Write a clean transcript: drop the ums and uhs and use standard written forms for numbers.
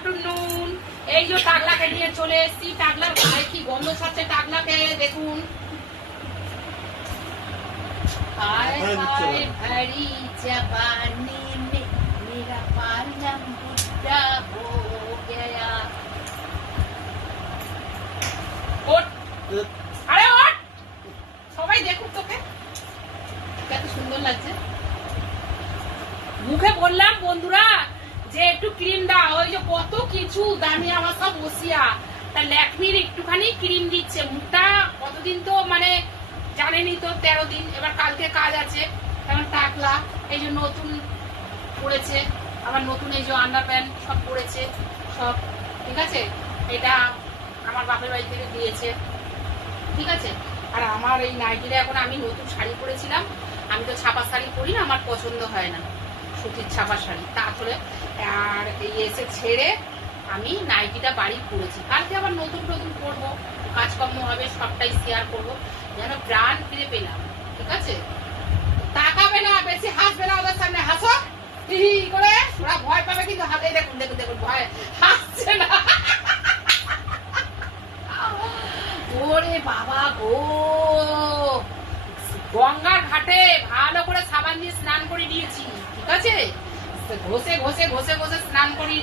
Afternoon. এই যে টাগলাকে নিয়ে চলে এসেছি। টাগলার গায়ে কি গন্ধ ছাড়ছে টাগলাকে দেখুন। हाय हाय भरी जवानी में मेरा पालम बुढ़ा हो गया। ওঠ, আরে ওঠ, সবাই দেখুক তোকে কত সুন্দর লাগছে। মুখে বললাম বন্ধুরা যে একটু ক্রিম দাও, ওই যে কত কিছু দামি আমার সব বসিয়া, তা ল্যাকমির একটুখানি ক্রিম দিচ্ছে। মুখটা কতদিন তো মানে জানেনি তো, 13 দিন। এবার কালকে কাজ আছে, কারণ টাকলা এই যে নতুন পড়েছে, আবার নতুন এই যে আন্ডার প্যান্ট সব পড়েছে সব, ঠিক আছে। এটা আমার বাপের বাড়ি থেকে দিয়েছে, ঠিক আছে। আর আমার এই নাইটিটা এখন আমি নতুন শাড়ি পরেছিলাম, আমি তো ছাপা শাড়ি পরি না, আমার পছন্দ হয় না সুতির ছাপা শাড়ি, তারপরে আর এই এসে ছেড়ে আমি নাইটিটা বাড়ি পরেছি। কালকে আবার নতুন নতুন পরবো, কাজকর্ম হবে, সবটাই শেয়ার করবো, যেন প্রাণ ফিরে পেলাম, ঠিক আছে। তাকাবে না, বেশি হাসবে না, ওদের সামনে হাসো হি করে, ওরা ভয় পাবে কিন্তু। হাতে দেখুন দেখুন দেখুন, ভয় হাসছে না। ওরে বাবা গো, গঙ্গার ঘাটে ভালো করে সাবান দিয়ে স্নান করে দিয়েছি, ঠিক আছে। ঘষে ঘষে ঘষে ঘষে স্নান করি।